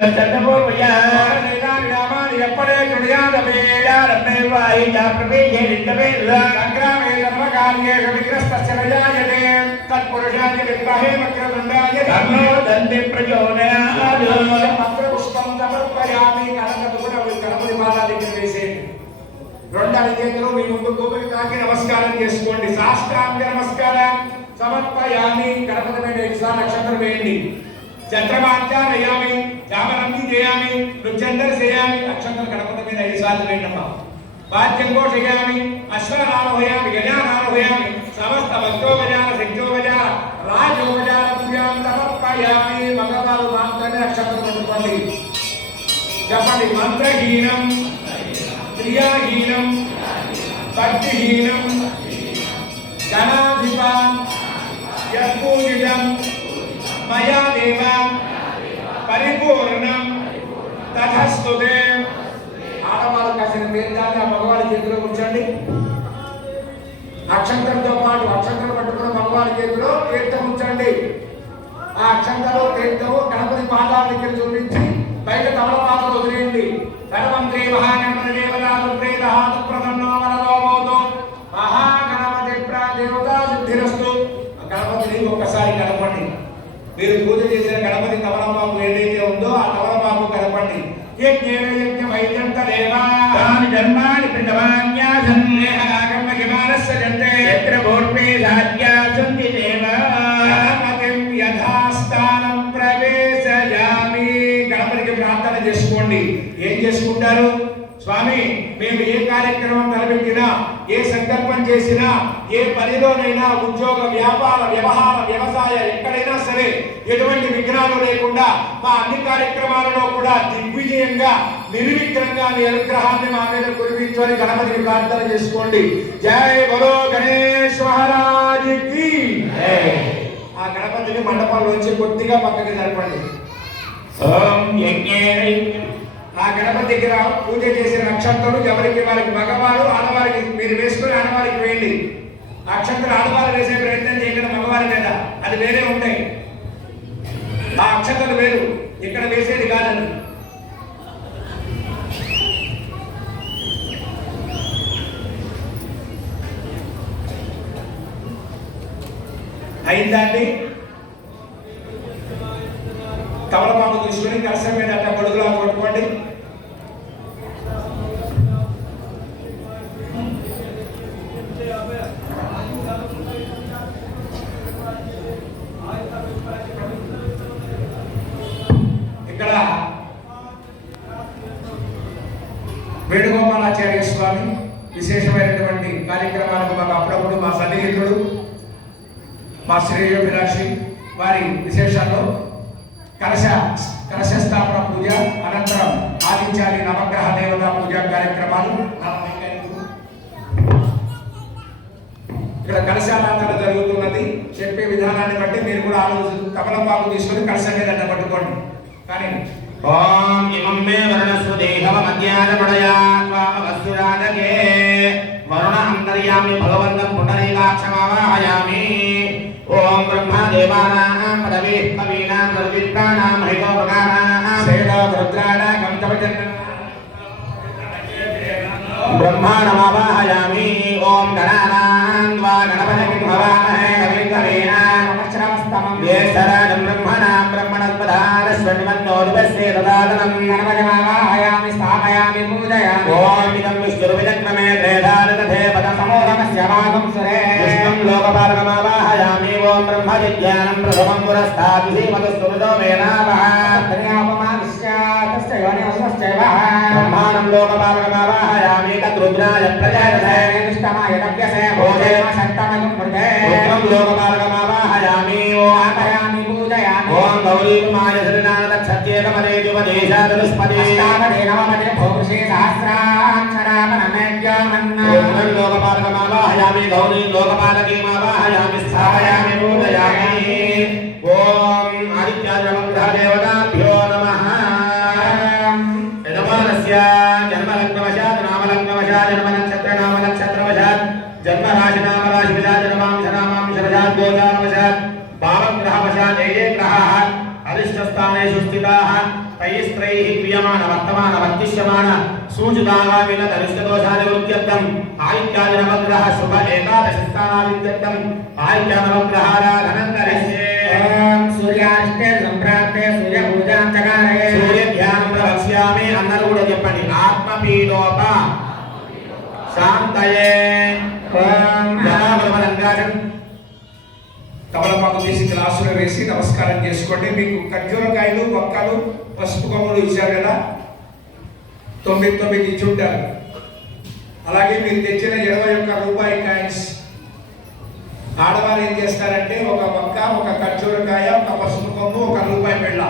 రెండు అడిగేందులో మీ ముందు గోపిక తాకి నమస్కారం చేసుకోండి. శాస్త్రాంగ నమస్కారం సమర్పయామి. గణపతి మీద నక్షత్రం వేయండి. చంద్రమాచారయామి, చామరంగి చేయామి, నృత్యందర చేయామి. అక్షంతరం గణపతి మీద 5 సార్లు వేయండమ్మా. వాద్యంగో చేయామి, అశ్వరారోహయామి, గజానారోహయామి, సమస్త భక్తోపచార శక్తోపచార రాజోపచార పూజాం సమర్పయామి. మగవారు మాత్రమే అక్షంతరం పెట్టుకోండి. చెప్పండి. మంత్రహీనం, క్రియాహీనం, భక్తిహీనం, జనాధిప యత్పూజితం మయా దేవ పరిపూర్ణం తథస్తుతే. ఆడవాళ్ళు కాసిన తీర్థాన్ని ఆ మగవాడి చేతిలో ఉంచండి. అక్షంతరంతో పాటు అక్షంతరం పట్టుకున్న మగవాడి చేతిలో తీర్థం ఉంచండి. ఆ అక్షంతరం తీర్థము గణపతి పాదాల దగ్గర చూపించి బయట తమలపాత్రలు వదిలేయండి. ధనవంత్రి మహాగణపతి దేవతాదు ప్రసన్నో వరదోమోతో మహాగణపతి దేవతా సిద్ధిరస్తు. గణపతిని ఒక్కసారి కలపండి. మీరు పూజ చేసిన గణపతి తమలపాకు ఏదైతే ఉందో ఆ తమలపాకు కలపండి. జన్మాని యథాస్థానం ప్రవేశయామి. గణపతికి ప్రార్థన చేసుకోండి. ఏం చేసుకుంటారు? స్వామి, మేము ఏ కార్యక్రమం తలపెట్టినా, ఏ సంకల్పం చేసినా, ఏ పనిలోనైనా, ఉద్యోగ వ్యాపార వ్యవహార వ్యవసాయ ఎక్కడైనా సరే ఎటువంటి విఘ్నాలు లేకుండా మా అన్ని కార్యక్రమాలలో కూడా దిగ్విజయంగా నిర్విఘ్నంగా మీ అనుగ్రహాన్ని మా మీద కురిపించుకొని గణపతికి ప్రార్థన చేసుకోండి. జై బలో గణేష్ మహారాజుకి. ఆ గణపతిని మండపంలోంచి కొద్దిగా పక్కకి జరపండి. ఆ గణపతి దగ్గర పూజ చేసిన అక్షంతలు ఎవరికి వారికి మగవారు ఆడవారికి మీరు వేసుకుని ఆడవారికి వేయండి. అక్షంతలు ఆడవారు వేసే ప్రయత్నం చేయకుండా మగవారి మీద అది వేరే ఉంటాయి. ఆ అక్షంతలు వేరు, ఇక్కడ వేసేది కాదని. అయిందండి. తమలపాకు తీసుకుని కలసం మీద అట్లా గొడుగులా కొట్టుకోండి. ఇక్కడ వేణుగోపాలాచార్య స్వామి విశేషమైనటువంటి కార్యక్రమాలకు మాకు అప్పుడప్పుడు మా సన్నిహితుడు, మా శ్రేయోభిలాషి వారి విశేషాల్లో కలశ స్థాపన పూజ, అనంతరం ఆదిత్యాది నవగ్రహ దేవతా పూజా కార్యక్రమాలు ఇక్కడ కలశారాధన జరుగుతున్నది. చెప్పే విధానాన్ని బట్టి మీరు కూడా తమలపాకు తీసుకొని కలశం మీద పట్టుకోండి. కానీ ఓం ఇమం మే వర్ణస్వదేహమజ్ఞానమడయాత్వామవస్సురాజకే వరుణ అంతర్యామి భగవంతం పుండరీకాక్షమావాహయామి. ఓం బ్రహ్మ దేవానాం పదవే కవీనాం సర్విత్రాణాం మహిమోపకారాణాం శైలవరుద్రాణాం తపజన్ బ్రహ్మాణమావాహయామి. ఓం గణానాం త్వా గణపతిం భవామహే కవిం కవీనాం నమశ్రవస్తమం జ్యేష్ఠరాజం బ్రహ్మణాం బ్రహ్మణస్పదారస్వన్మన్నోర్వస్యే తదాతనం గణపతిమావాహయామి స్థాపయామి పూజయామి. ఓం ఇదం విష్ణుర్విచక్రమే త్రేధారతథే పదసమోహమస్య భాగం సురే విష్ణుం లోకపాలకమావాహయామి. ఓం బ్రహ్మ విజ్ఞానం ప్రథమం పురస్తాద్ శ్రీమదస్తుతో వేదావః తస్య యోని వసశ్చైవ బ్రహ్మాణం లోకపాలకమావాహయామి. తద్రుద్రాయ ప్రజాయతే నిష్టమాయ తవ్యసే భోజేమ శక్తమయం మృతే రుద్రం లోకపాలకమావాహయామి. ఓం ఆపయామి పూజయామి. ఓం గౌరీమాయ శ్రీనాథక్షత్యేకమదేజుపదేశాదనుస్పదే అష్టావదే నవమదే భోషే సహస్రాక్షరామనమేజ్ఞామన్న రుద్రం లోకపాలకమావాహయామి. గౌరీ లోకపాలకీమావాహయామి. స్థాపయామి పూజయామి. ఓం ఆదిత్యాజమంగ్రహ దేవతాభ్యో నమః. యజమానస్య జన్మలగ్నవశాత్ నామలగ్నవశాత్ జన్మనక్షత్ర నామనక్షత్రవశాత్ జన్మరాశి నామరాశివశాత్ జన్మాంశనామాంశవశాత్ గోచారవశాత్ భావగ్రహవశాత్ ఏ గ్రహాः అరిష్టస్థానేషు స్థితాः తయ్య सर्वैस्त्रैः क्रियमाण वर्तमान वर्तिष्यमाण सूचितागामिन दरिष्टदोषानिवृत्त्यर्थम् आदित्यादिनवग्रह शुभ एकादशस्थानादित्यर्थम् आदित्यादिनवग्रहाराधनन्तरस्य ओम सूर्याष्टे संप्राप्ते सूर्य पूजां चकारये सूर्य ध्यानं प्रवक्ष्यामि అందరూ కూడా చెప్పండి ఆత్మపీడోప శాంతయే ओम జనాభరణంగారం తమలపాకు తీసి గ్లాసులో వేసి నమస్కారం చేసుకోండి. మీకు ఖర్జూరకాయలు ఒక్కలు పసుపు కొమ్ములు ఇచ్చారు కదా, 9 ఇచ్చుంటారు. అలాగే మీరు తెచ్చిన 21 రూపాయి కాయిన్స్ ఆడవారు ఏం చేస్తారంటే ఒక ఒక్క, ఒక ఖర్జూరకాయ, ఒక పసుపు కొమ్ము, 1 రూపాయి బిళ్ళ,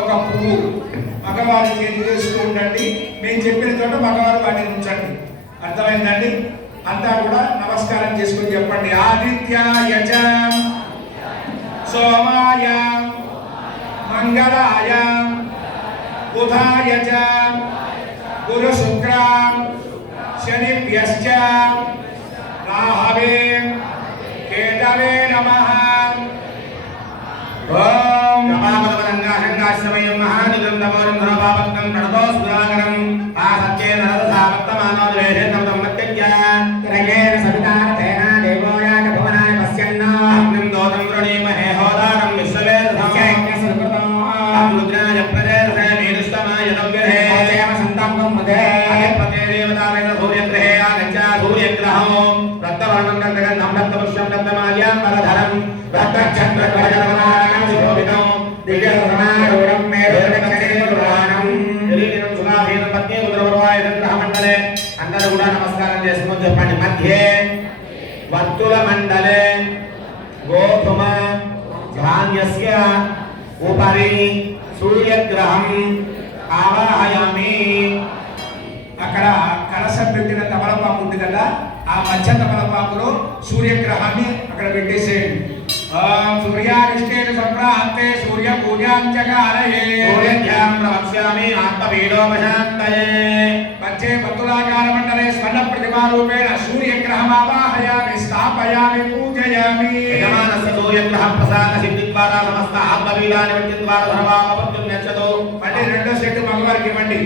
ఒక పువ్వు మగవారి చేతి వేస్తూ ఉండండి. మేము చెప్పిన చోట మగవారు వాటిని ఉంచండి. అర్థమైందండి? అంతా కూడా నమస్కారం చేసుకొని చెప్పండి. ఆదిత్యాయ చ సోమాయ మంగళాయ బుధాయ చ గురు శుక్ర శనిభ్యశ్చ రాహవే కేతవే నమః. ఓం నమామదవరంగాహంగాశ్రమయం మహానిగం నమోరం ధనపాపత్నం ప్రణతో సుధాకరం ఆ సత్యే నరదసావత్తమానో ద్వేషేతం దమ్మత్యజ్ఞ त्रयेन सवितार्थेन देवोयाच भुवनाय पश्यन्नो అగ్నిం దోతం వృణీమహే హోదారం విశ్వవేదధం यज्ञसुकृतो రుద్రాయ ప్రజేర్హే మేదుష్టమాయ నవ్యహే ओजेम सन्तम्भं मुदे అధిపతే దేవతావేద సూర్యగ్రహే ఆగచ్చ సూర్యగ్రహం రక్తవర్ణం రక్తగంధం రక్తపుష్పం రక్తమాల్యం వరధరం రక్తచంద్రకరగణానం శోభితం दिव्यसमारूढं मेरुदक्षिणे पुराणं శరీరం సుఖాధీనం పత్ని ఉదరవరవాయ గ్రహమండలే అందరూ కూడా నమస్కారం చేసుకొని చెప్పండి. మధ్యే వర్తుల మండలే గోధుమ ధాన్యస్య ఉపరి సూర్యగ్రహం ఆవాహయామి. అక్కడ కలశం పెట్టిన తమలపాకు ఉంది కదా, ఆ మధ్య తమలపాకులో సూర్యగ్రహాన్ని అక్కడ పెట్టేసేయండి. ఓం సూర్యారిష్టేన సంప్రాప్తే సూర్య పూజాంచకారయే సూర్యధ్యానం ప్రవక్ష్యామి ఆత్మపీడోపశాంతయే. మధ్యే వర్తులాకార మండలే స్వర్ణ ప్రతిమారూపేణ సూర్యగ్రహమావాహయామి స్థాపయామి పూజయామి. యజమానస్య సూర్యగ్రహ ప్రసాద సిద్ధి ద్వారా సమస్త ఆత్మపీడా నివృత్తి ద్వారా సర్వాపత్తుం నచ్చదు. మళ్ళీ రెండో సెట్ మగవారికి ఇవ్వండి.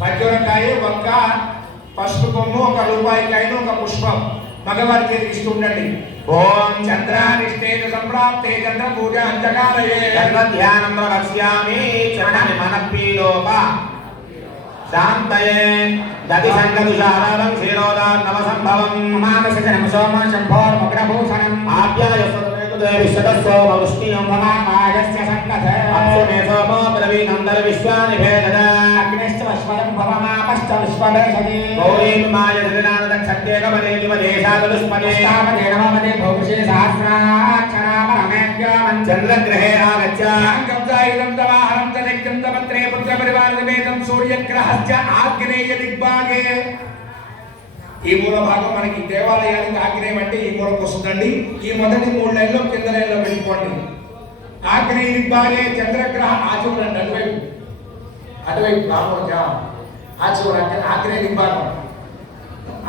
ఖర్జూరకాయ, ఒక్క, పసుపు కొమ్ము, 1 రూపాయి కాయను, 1 పుష్పం మగవారి చేతికి ఇస్తూ ఉండండి. ఓం చంద్రారిష్టేన సంప్రాప్తే చంద్ర పూజ అంచకారయే చంద్రధ్యానం ప్రవక్ష్యామి చరణి మనఃపీడోప శాంతయే. గతి సంగతుషారాదం క్షీరోదాం నవసంభవం मामसजनं सोम शम्भोर्मुग्रभूषणम् ఆప్యాయ సర్వేకుదేవి శతస్సోమ వృష్ణియం ममामायस्य सङ्कथे అప్సుమే సోమో బ్రవీనందర విశ్వాని భేదద अग्निश्च वश्वरं भवमापश्च विश्वदेशति గౌరీమాయ ధృనానదక్షత్యేకమదేవ దేశాదుష్మదే तावदे नवमदे भौषे सहस्राक्षरामरमेद्यामन् చంద్రగ్రహే ఆగచ్చ కబ్జాయుధం తవాహనం తనక్యం తపత్రే పుత్ర పరివార సమేతం సూర్యగ్రహస్య ఆగ్నేయ దిగ్భాగే. ఈ మూల భాగం మనకి దేవాలయానికి ఆగ్నేయం అంటే ఈ మూలకు వస్తుందండి. ఈ మొదటి 3 లైన్లో కింద లైన్లో వెళ్ళిపోండి. ఆగ్నేయ దిగ్భాగే చంద్రగ్రహ ఆచూరండి, అటువైపు రామోజా ఆచూర ఆగ్నేయ దిగ్భాగం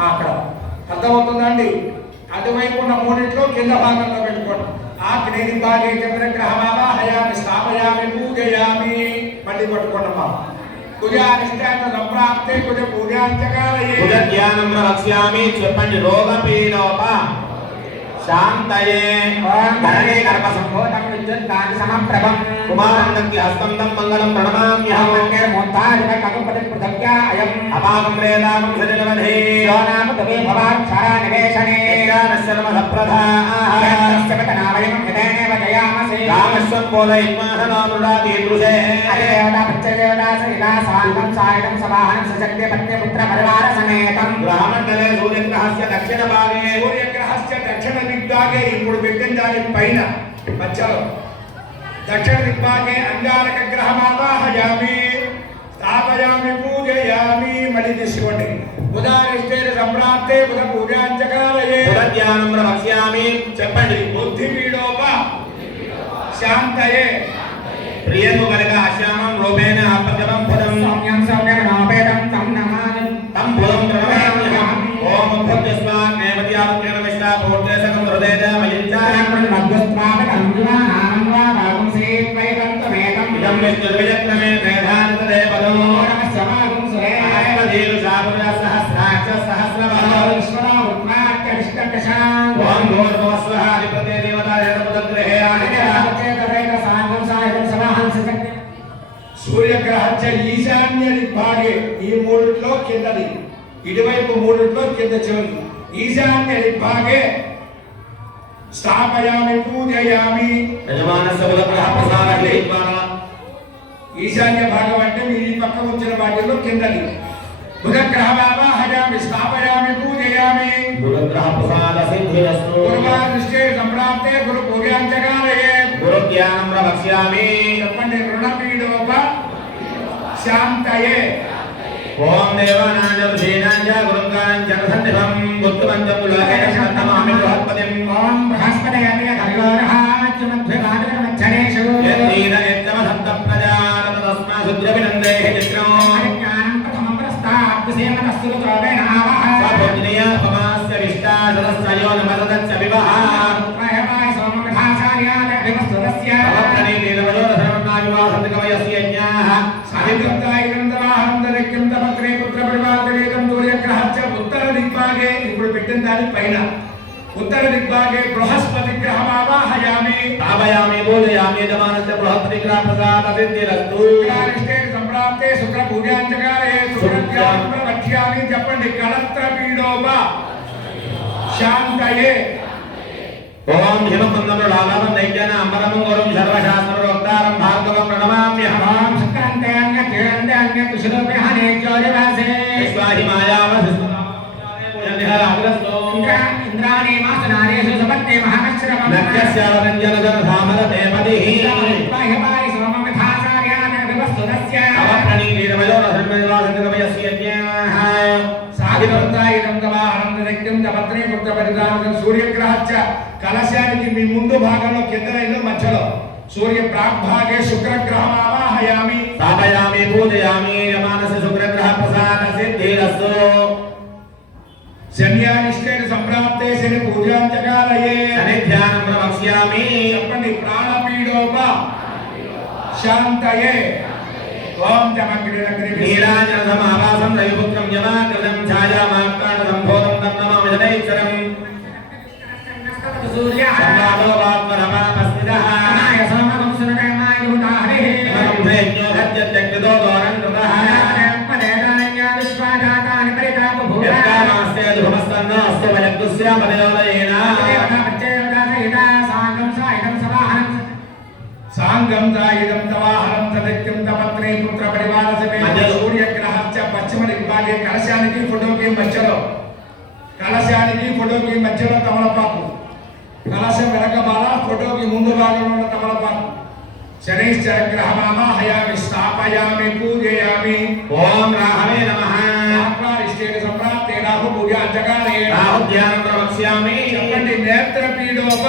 అక్కడ అర్థమవుతుందా అండి? అటువైపు ఉన్న 3 కింద భాగంలో వెళ్ళిపోండి. ఆగ్నేయ దిగ్భాగే చంద్రగ్రహమావాహయామి స్థాపయామి పూజయామి. మళ్ళీ పట్టుకోండమ్మా. కుజానిష్టాన సంప్రాప్తే కుజ పూజాంచకారయే భుజధ్యానం ప్రవక్ష్యామి చెప్పండి. రోగపీడోప శాంతయే धरणे गर्भसम्भूतं विद्युत्कान्ति समप्रभं కుమారందకి హస్తం తం మంగళం ప్రణమామ్యహం मोत्तादिककुपतिपृथक्या अयम् అపాకం రేదాకం సజలవధే यो नाम तवे भवाक्षरानिवेशने సర్వసప్రధాః वयं यदेनेव जयामसे రామస్వం బోధయిత్మాహనానురాది దృశే अदेवता प्रत्यदेवता सहिता सान्तं सायं सवाहनं सशक्ते पत्नी पुत्र परिवार समेतं గ్రహమండలే సూర్యగ్రహస్య దక్షిణ భాగే సూర్యగ్రహస్య దక్షిణ దిగ్భాగే ఇప్పుడు పెట్టిన దాని పైన మధ్యలో దక్షిణ దిగ్భాగే అంగారక గ్రహమావాహయామి స్థాపయామి పూజయామి. మళ్ళీ తీసుకోండి. బుధానిష్టేన సంప్రాప్తే బుధ పూజాంచకారయే బుధధ్యానం ప్రవక్ష్యామి చెప్పండి. బుద్ధిపీడోప శాంతయే ప్రియము కనుక అశ్యామం రూపేణ అపజమం పదం सौम्यं सौम्यमनोपेदं तं नमामि తం బుధం ప్రణమామ్యహం. ఓం భక్త్యస్మాత్ నేమత్యావత్యేన విష్ణా పూర్తే సకం హృదయద మయించాయం मद्गस्त्वापकं विवाहानं वा भागं श्रीत्वैकं त्वमेकम् ఇదం విష్ణుర్విజక్రమే వేదాంత సూర్యగ్రహస్య ఈశాన్య దిగ్భాగే ఈ మూడిట్లో కిందది, ఇటువైపు మూడిట్లో కింద చివరి ఈశాన్య దిగ్భాగే స్థాపయామి పూజయామి. యజమానస్య బుధగ్రహ ప్రసాదః ఈశాన్య భాగం అంటే మీ పక్క వచ్చిన వాటిలో కిందది. బుధగ్రహమావాహయామి స్థాపయామి పూజయామి. బుధగ్రహ ప్రసాద సిద్ధిరస్తు. గురువాదృష్టే సంప్రాప్తే గురు పూజాంచకాలయే. గురు జ్ఞానం ప్రవక్ష్యామి. చెప్పండి. రుణపీడోప శాంతయే. ఓం దేవానాంచ ఋషీణాంచ గురుంగాంచ సన్నిధం బుద్ధిమంతం లోకేన శాంతమామి బృహస్పతిం. ఓం బృహస్పతయే ధర్యోరహాచ్యుమధ్యగాధరమచ్చరేషు యత్తీన యత్తమ సప్త ప్రజానత తస్మా శుద్ధ్యభినందే చిత్రం. జ్ఞానం ప్రథమం ప్రస్తాద్సేమనస్తుతోవేన ఆవహ స్వభోజనీయ పమాస్య విష్టాశతస్రయో నమదచ్చ వివహ. వయవాయ సోమవిధాచార్యాద వివస్తుతస్య అవప్రణీతిరవయోరధర్మన్నాయువాసంతి కవయస్య యజ్ఞాః. పత్రే పుత్ర పరివార్తవేదం సూర్యగ్రహస్య ఉత్తర దిగ్భాగే. ఇప్పుడు పెట్టిన దాని పైన ఉత్తర దిగ్భాగే బృహస్పతి గ్రహమావాహయామి. స్థాపయామి పూజయామి. యజమానస్య బృహస్పతి గ్రహ ప్రసాద సిద్ధిరస్తు. శుక్రానిష్టే సంప్రాప్తే శుక్ర పూజాంచకాలయే. శుక్రజ్ఞానం ప్రవక్ష్యామి. చెప్పండి. కళత్ర పీడోప శాంతయే. ఓం హిమకుందమృళాలవం దైత్యాన అంబరమం గురుం సర్వశాస్త్రోక్తారం భార్గవం ప్రణమామ్యహం. శుక్రాంతే అన్య కీళంతే అన్య కుశలోపహానే జ్యోతివాసే విశ్వాహి మాయావసిస్వారే పూజనిహరాగ్రస్తో. ఇంద్రాణి మాసనారేషు సపత్తే మహాకశ్రవం నక్యస్యారంజన జనధామరతే పదిః. బాహ్యవాయ సోమవిధాచార్యాద వివస్తుతస్య అవప్రణీతిరవయోరధర్మనివాసంతి కవయస్య యజ్ఞాః. సూర్యగ్రహస్య కలశానికి మీ ముందు భాగంలో కింద రెండు మధ్యలో సూర్య ప్రాగ్భాగే శుక్రగ్రహమావాహయామి. స్థాపయామి పూజయామి. యజమానస్య శుక్రగ్రహ ప్రసాద సిద్ధిరస్తు. శన్యానిష్ఠేన సంప్రాప్తే శని పూజాంచకాలయే. శనిధ్యానం ప్రవక్ష్యామి. చెప్పండి. ప్రాణపీడోప శాంతయే. ఓం జమగ్నిరగ్ని నీరాజనసమావాసం రవిపుత్రం యమాకృతం ఛాయామాక్తాన సంబోధం తన్నమామి జనైశ్వరం. సర్వాదో వాత్మరమాపస్థితః. అనాయ సోమకం సునకర్మాయ ఉదాహరిః నమం భేజ్ఞో హత్యత్యక్తిదో దోరం కృతః. పదేదాన్య విశ్వాజాతాని పరితాపభూత యత్కామాస్తే ధుమస్తన్నో అస్తు వయగ్గుస్యామదేవలయేన. సాంగం దాయిదం తవాహనం తదక్యం తపత్రే పుత్ర పరివార సమేత సూర్యగ్రహస్య పశ్చిమ దిగ్భాగే కలశానికి ఫోటోకి మధ్యలో తమలపాకు. కలశం వెనక బాల ఫోటోకి ముందు భాగంలో ఉన్న తమలపాకు. శనైశ్చర గ్రహమావాహయామి. స్థాపయామి పూజయామి. ఓం రాహవే నమః. ఆత్మారిష్టేన సంప్రాప్తే రాహు పూజాంచకాలయే. రాహుధ్యానం ప్రవక్ష్యామి. చెప్పండి. నేత్రపీడోప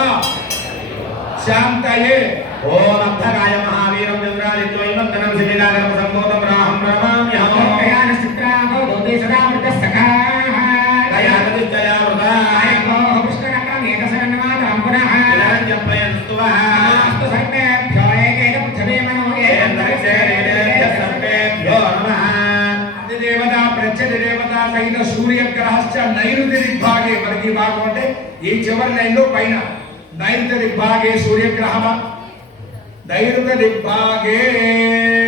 శాంతయే. ఓం అర్థకాయ మహావీరం చంద్రాదిత్యైవంతనం శిబిలాగరం సంబోధం రాహం ప్రణమామ్యహం. దయానదిత్యయావృతా. నిరంజప్రయన్స్తువః. సర్వేభ్యో నమః. అధిదేవతా ప్రత్యధిదేవతా సహిత సూర్యగ్రహస్య నైరుతి దిగ్భాగే. మనకి భాగం అంటే ఈ చివరి లైన్లో పైన నైరుతి దిగ్భాగే సూర్యగ్రహమ. నైరుతి దిగ్భాగే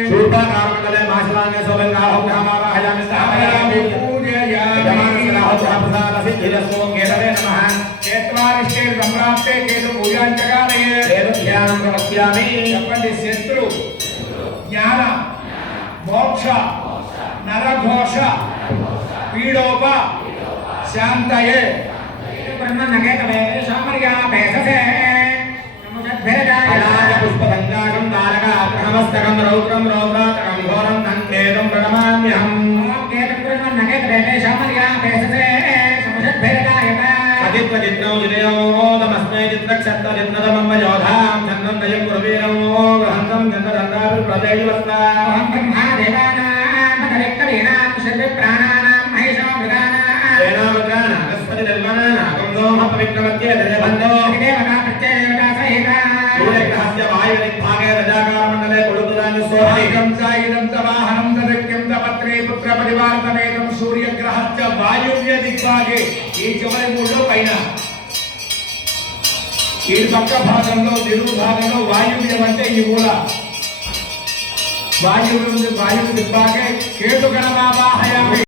శూర్పాకారమండలే మాసలాంగే శోభన్ రాహుగ్రహమావాహయామి. స్థాపయామి పూజయామి. యజమానస్య రాహుగ్రహ ప్రసాద సిద్ధిరస్తు. కేతవే నమః. కేత్వారిష్టే సంప్రాప్తే కేతు పూజాంచకాలయే. వేదధ్యానం ప్రవక్ష్యామి. చెప్పండి. శత్రు జ్ఞాన మోక్ష నరఘోష పీడోప శాంతయే. అలాయ పుష్పసంగాకం తారకాగ్రహమస్తకం రౌద్రం రౌద్రాతకం ఘోరం సంకేతం ప్రణమామ్యహం. అతిత్వజిత్నౌ జినయోదమస్మై చిత్రక్షత్రజిత్నదమం యోధాం చంద్రం దయం గురువీరం గ్రహంతం చంద్రదండాభిప్రదేయువస్తా. సేనావగ్రానాగస్పతి నిర్మణానాగం సోమ పవిత్రమత్యే దజబంధో. సూర్యగ్రహస్య వాయుదిగ్భాగే రజాకారమండలే కొడుకుదాని సోహై. వాహనం తదక్యం తపత్రే పుత్ర పరివార సమేతం సూర్యగ్రహస్య వాయువ్య దిగ్భాగే. ఈ చివరి మూడులో పైన ఈ పక్క భాగంలో దిగువ భాగంలో వాయువ్యం అంటే ఈ మూల. वायु विभागे केतुगणमावाहयामि